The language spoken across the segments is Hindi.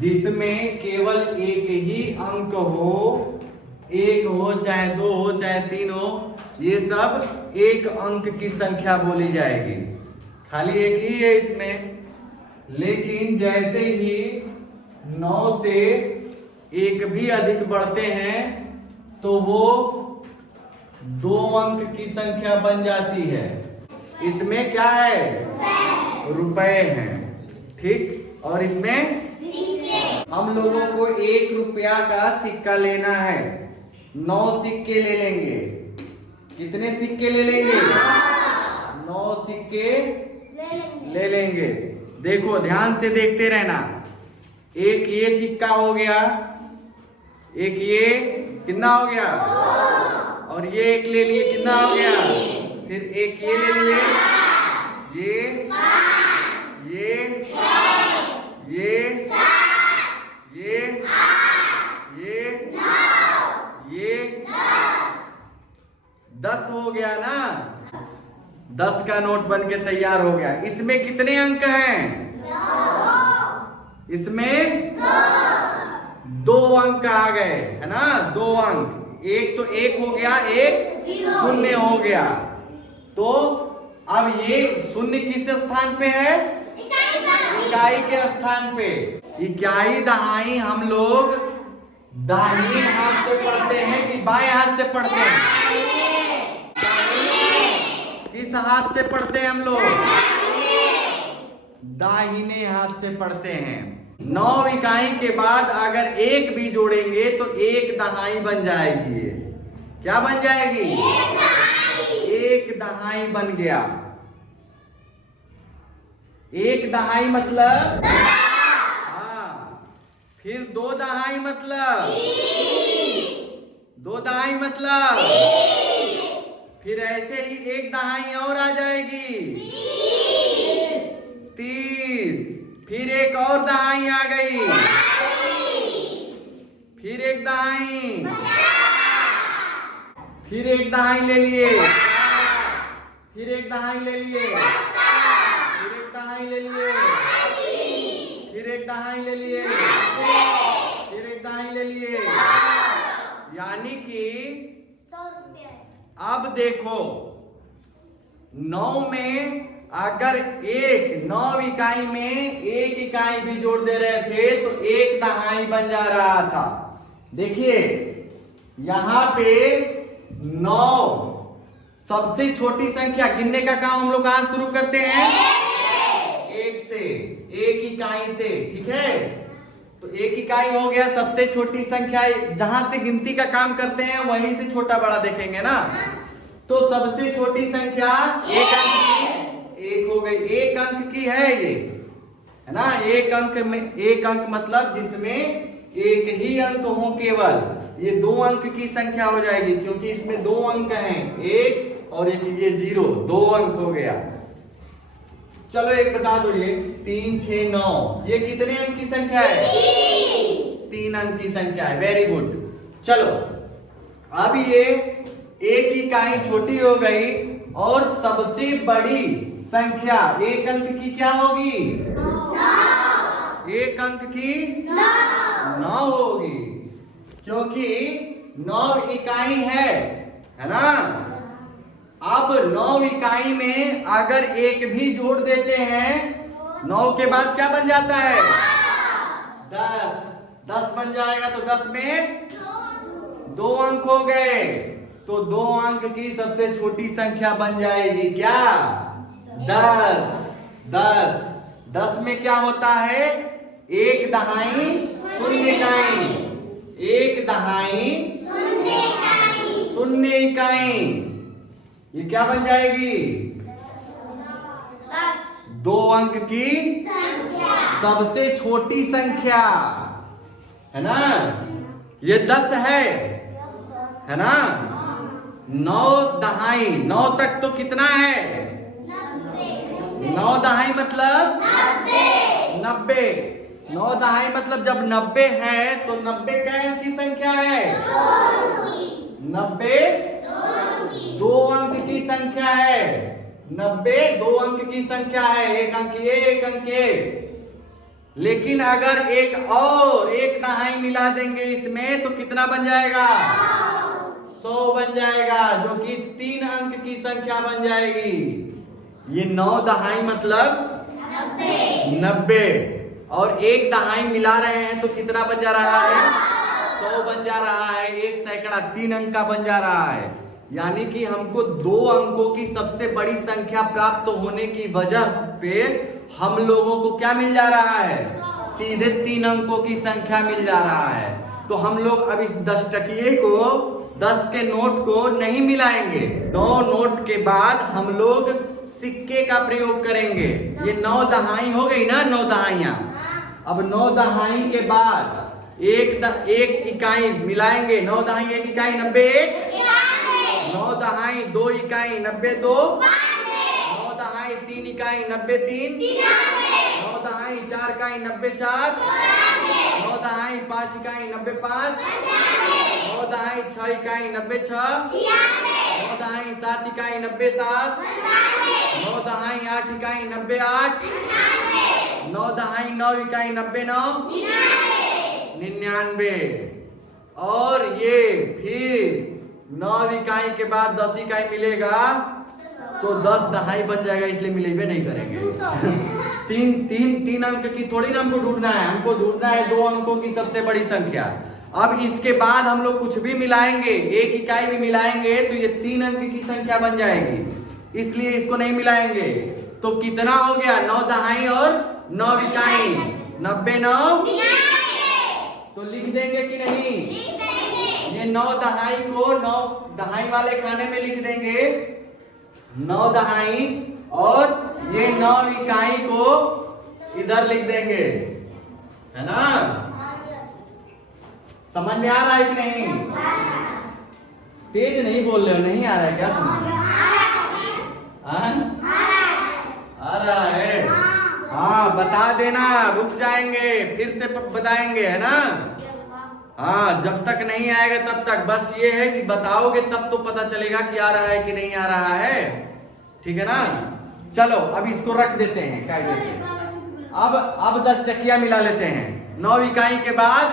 जिसमें केवल एक ही अंक हो, एक हो चाहे दो हो चाहे तीन हो, ये सब एक अंक की संख्या बोली जाएगी। खाली एक ही है इसमें। लेकिन जैसे ही 9 से एक भी अधिक बढ़ते हैं तो वो 2 अंक की संख्या बन जाती है। इसमें क्या है? रुपए हैं। ठीक। और इसमें हम लोगों को 1 रुपया का सिक्का लेना है। 9 सिक्के ले लेंगे। कितने सिक्के ले लेंगे? 9 सिक्के ले लेंगे। देखो ध्यान से देखते रहना। एक ये सिक्का हो गया, एक ये कितना हो गया, और ये एक ले लिए, कितना हो गया, फिर एक ये ले लिए, ये ये ये ये 10 हो गया ना। 10 का नोट बन के तैयार हो गया। इसमें कितने अंक हैं? इसमें 2 अंक आ गए, है ना। 2 अंक, एक तो 1 हो गया, एक 0 हो गया। तो अब ये 0 किस स्थान पे है? इकाई के स्थान पे। इकाई दहाई हम लोग दाहिने हाथ से पढ़ते हैं कि बाएं हाथ से पढ़ते हैं? किस हाथ से पढ़ते हैं हम लोग? दाहिने हाथ से पढ़ते हैं। 9 इकाई के बाद अगर एक भी जोड़ेंगे तो 1 दहाई बन जाएगी। ये क्या बन जाएगी? 1 दहाई बन गया। 1 दहाई मतलब फिर 2 दहाई मतलब 2 दहाई मतलब फिर ऐसे ही 1 दहाई और आ जाएगी 30। फिर एक और दहाई आ गई, फिर 1 दहाई, फिर 1 दहाई ले लिए, फिर 1 दहाई ले लिए, फिर 1 दहाई ले लिए, फिर 1 दहाई ले लिए, फिर 1 दहाई ले लिए। यानी कि 100 रुपया। अब देखो 9 में अगर 9 इकाई में 1 इकाई भी जोड़ दे रहे थे तो 1 दहाई बन जा रहा था। देखिए यहां पे 9 सबसे छोटी संख्या गिनने का काम हम लोग कहां शुरू करते हैं? 1 से, 1 इकाई से। ठीक है, तो 1 इकाई हो गया सबसे छोटी संख्या। जहां से गिनती का काम करते हैं वहीं से छोटा बड़ा देखेंगे ना। तो सबसे छोटी संख्या 1 अंक की 1 हो गई। 1 अंक की है ये, है ना। 1 अंक में 1 अंक मतलब जिसमें एक ही अंक हो केवल, ये 2 अंक की संख्या हो जाएगी क्योंकि इसमें 2 अंक हैं, 1 और एक ये 0, 2 अंक हो गया। चलो एक बता दो, ये 3 6 9 ये कितने अंक की संख्या है? 3 अंक की संख्या है। Very good. चलो अब ये 1 इकाई छोटी हो गई और सबसे बड़ी संख्या 1 अंक की क्या होगी? 1 अंक की 9 होगी क्योंकि 9 इकाई है ना। अब 9 इकाई में अगर एक भी जोड़ देते हैं 9 के बाद क्या बन जाता है? 10 बन जाएगा। तो 10 में 2 अंक हो गए, तो 2 अंक की सबसे छोटी संख्या बन जाएगी क्या? 10 में क्या होता है? 1 दहाई 0 इकाई, 1 दहाई 0 इकाई। ये क्या बन जाएगी? 2 अंक की सबसे छोटी संख्या, है ना। ये 10 है ना। 9 दहाई, 9 तक तो कितना है? 9 दहाई मतलब 90। 9 दहाई मतलब जब 90 है तो 90 क्या अंक की संख्या है? 90 2 अंक की संख्या है। 90 2 अंक की संख्या है। 1 अंक ये, 1 अंक ये। लेकिन अगर एक दहाई मिला देंगे इसमें तो कितना बन जाएगा? 100 बन जाएगा, जो कि 3 अंक की संख्या बन जाएगी। ये 9 दहाई मतलब 90 और 1 दहाई मिला रहे हैं तो कितना बन जा रहा है? 100 बन जा रहा है। 1 सैकड़ा 3 अंक का बन जा रहा है। यानी कि हमको 2 अंकों की सबसे बड़ी संख्या प्राप्त होने की वजह पे हम लोगों को क्या मिल जा रहा है? सीधे 3 अंकों की संख्या मिल जा रहा है। तो हम लोग अब इस 10 टकिए को 10 के नोट को नहीं मिलाएंगे। 9 नोट के बाद हम लोग सिक्के का प्रयोग करेंगे। ये 9 दहाई हो गई ना, 9 दहाइयां। अब 9 दहाई के बाद एक इकाई मिलाएंगे। 9 दहाई 1 इकाई 91, 9 दहाई 2 इकाई 92, 9 दहाई 3 इकाई 93, 9 दहाई 4 इकाई 94, 9 दहाई 5 इकाई 95, 9 दहाई 6 इकाई 96, 9 दहाई 7 इकाई 97, 9 दहाई 8 इकाई 98, 9 दहाई 9 इकाई 99, 99। और ये फिर 9 इकाई के बाद 10 इकाई मिलेगा तो 10 दहाई बन जाएगा, इसलिए मिलेबे नहीं करेंगे। तीन अंक की थोड़ी ना हमको ढूंढना है, हमको ढूंढना है 2 अंकों की सबसे बड़ी संख्या। अब इसके बाद हम लोग कुछ भी मिलाएंगे, 1 इकाई भी मिलाएंगे तो ये 3 अंक की संख्या बन जाएगी, इसलिए इसको नहीं मिलाएंगे। तो कितना हो गया? 9 दहाई और 9 इकाई 99। तो लिख देंगे कि नहीं? ये 9 दहाई को 9 दहाई वाले खाने में लिख देंगे, 9 दहाई, और ये 9 इकाई को इधर लिख देंगे, है ना? समझ में आ रहा है कि नहीं? तेज नहीं बोल रहे हो, नहीं आ रहा है क्या समझ में? आ रहा है? हाँ बता देना, रुक जाएंगे फिर से बताएंगे, है ना? हाँ जब तक नहीं आएगा तब तक बस ये है कि बताओगे तब तो पता चलेगा कि आ रहा है कि नहीं आ रहा है। ठीक है ना? चलो अब इसको रख देते हैं क्या कहते हैं? अब 10 टकिया मिला लेते हैं। 9 इकाई के बाद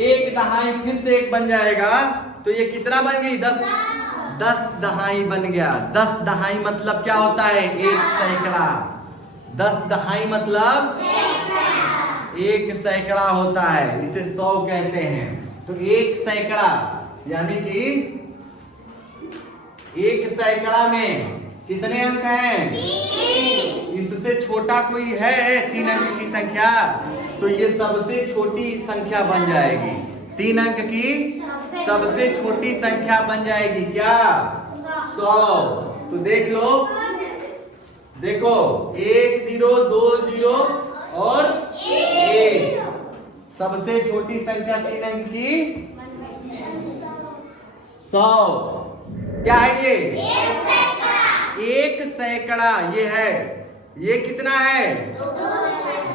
1 दहाई फिर से 1 बन जाएगा तो ये कितना बन गई? 10 दहाई बन गया। 10 दहाई मतलब क्या होता है? 1 सैकड़ा। 10 दहाई मतलब 1 सैकड़ा होता है, इसे 100 कहते हैं। तो 1 सैकड़ा यानी कि 1 सैकड़ा में कितने अंक हैं? इससे छोटा कोई है 3 अंक की संख्या? तो ये सबसे छोटी संख्या बन जाएगी। 3 अंक की सबसे छोटी संख्या बन जाएगी क्या? 100। तो देख लो, देखो 1 0 2 0 और 1। सबसे छोटी संख्या 3 अंक की 100। क्या है ये? 1 सैकड़ा ये है। ये कितना है?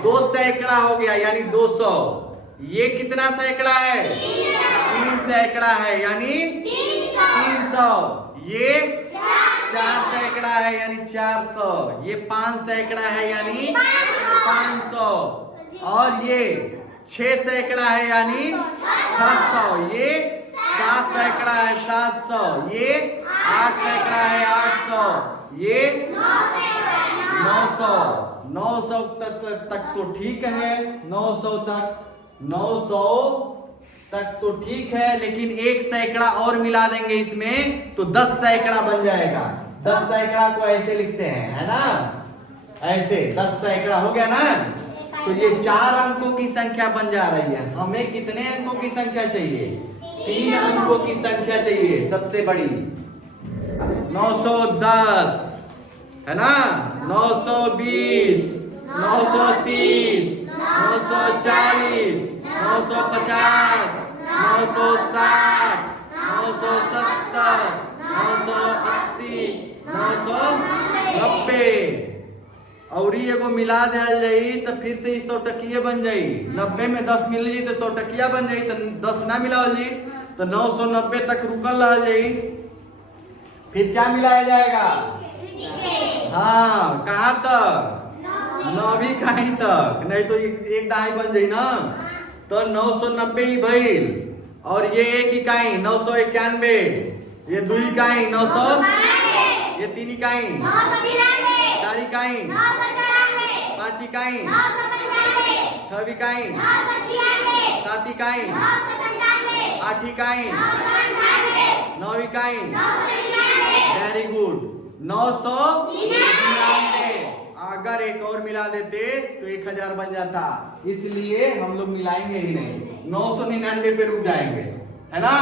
2 सैकड़ा हो गया यानी 200। ये कितना सैकड़ा है? 3 सैकड़ा है यानी 300। ये 4 सैकड़ा है यानी 400। ये 5 सैकड़ा है यानी 500। और ये 6 सैकड़ा है यानी 600। ये 7 सैकड़ा है 700। ये 8 सैकड़ा है 800। ये 900। 900 तक तो ठीक है। 900 तक तो ठीक है, लेकिन 1 सैकड़ा और मिला देंगे इसमें तो 10 सैकड़ा बन जाएगा। 10 सैकड़ा को ऐसे लिखते हैं, है ना? ऐसे 10 सैकड़ा हो गया ना? तो ये 4 अंकों की संख्या बन जा रही है। हमें कितने अंकों की संख्या चाहिए? 3 अंकों की संख्या चाहिए सबसे बड़ी। 910 है ना? 920, 930, 940, 950, 960, 970, 980, 990। और एगो मिला दिया जाई तो फिर से 100 टकिया बन जाई। 90 में 10 मिल जाई तो 100 टकिया बन जाई। तो 10 ना मिलाओ जी तो 990 तक रुकल रह जाई। फिर क्या मिलाया जाएगा? हाँ कहाँ तक? 9वीं इकाई तक, नहीं तो एक दहाई बन जाई ना, तो 990 ही भइल। और ये एक इकाई 991, ये 2 इकाई 900, ये 3 इकाई 4 इकाई 5 इकाई 6 इकाई 7 इकाई 8 इकाई 9 इकाई। Very good, 999। अगर एक और मिला देते तो 1000 बन जाता, इसलिए हम लोग मिलाएंगे ही नहीं, 999 पे रुक जाएंगे, है ना।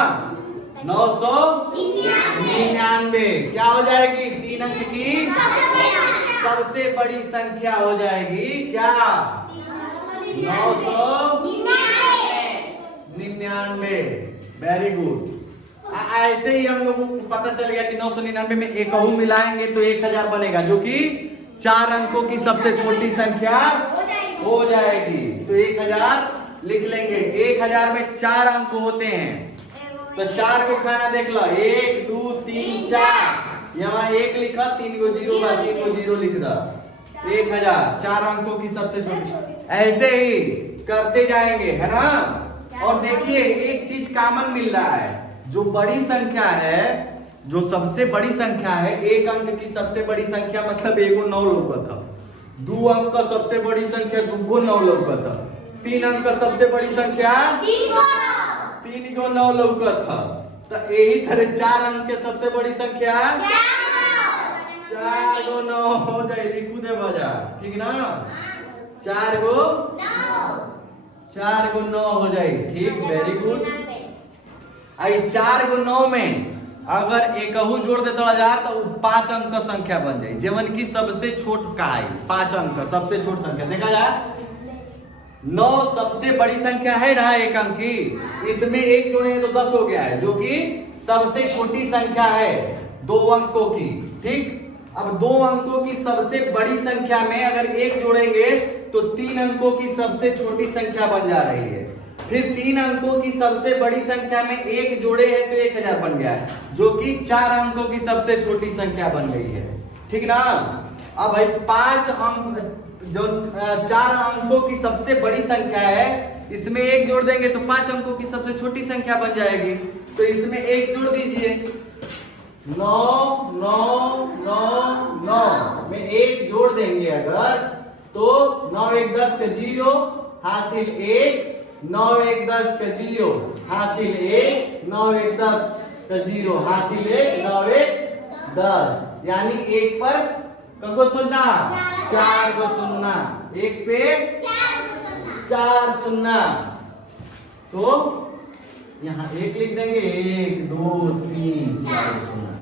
999 क्या हो जाएगी? 3 अंक की सबसे बड़ी संख्या हो जाएगी क्या? 999। Very good. ऐसे ही हम लोगों को पता चल गया कि 999 में एक और मिलाएंगे तो 1000 बनेगा, जो कि 4 अंकों की सबसे छोटी संख्या हो जाएगी। तो 1000 लिख लेंगे। 1000 में 4 अंक होते हैं, तो 4 को खाना देख लो, 1 2 3 4, यहाँ 1 लिखा, 3 को 0 बा, 3 को 0 लिख दा। 1000 4 अंकों की सबसे छोटी, ऐसे ही करते जाएंगे, है ना। और देखिए एक चीज कॉमन मिल रहा है, जो बड़ी संख्या है, जो सबसे बड़ी संख्या है, 1 अंक की सबसे बड़ी संख्या मतलब 1 को 9 लौकत था, 2 अंक का सबसे बड़ी संख्या 2 को 9 लौकत था, 3 अंक का सबसे बड़ी संख्या 3 को 9 लौकत था। तो यही तरह 4 अंक के सबसे बड़ी संख्या 4 को 9 हो जाए, लिखू दे बजा, ठीक ना। 4 को 9 हो जाए, ठीक, वेरी गुड। आई 4 को 9 में अगर एक जोड़ दे तो 5 अंक का संख्या बन जाए, जीवन की सबसे छोट का है 5 अंक का सबसे छोट संख्या। देखा जाए 9 सबसे बड़ी संख्या है ना 1 अंक की, इसमें 1 जोड़ेंगे तो 10 हो गया है, जो कि सबसे छोटी संख्या है 2 अंकों की, ठीक। अब 2 अंकों की सबसे बड़ी संख्या में अगर 1 जोड़ेंगे तो 3 अंकों की सबसे छोटी संख्या बन जा रही है। फिर 3 अंकों की सबसे बड़ी संख्या में 1 जोड़े हैं तो 1000 बन गया है, जो कि 4 अंकों की सबसे छोटी संख्या बन गई है, ठीक ना। अब भाई 5 अंक, जो 4 अंकों की सबसे बड़ी संख्या है, इसमें 1 जोड़ देंगे तो 5 अंकों की सबसे छोटी संख्या बन जाएगी, तो इसमें 1 जोड़ दीजिए। 9 9 9 9 में 1 जोड़ देंगे अगर, तो 9 1 10 का 0 हासिल 1, 9 1 10 का 0 हासिल 1, 9 1 10 का 0 हासिल 1, 9 1 10, यानी 1 पर को सुनना 4 को सुनना, 1 पे 4 सुनना। तो यहाँ 1 लिख देंगे, 1 2 3 4 सुनना।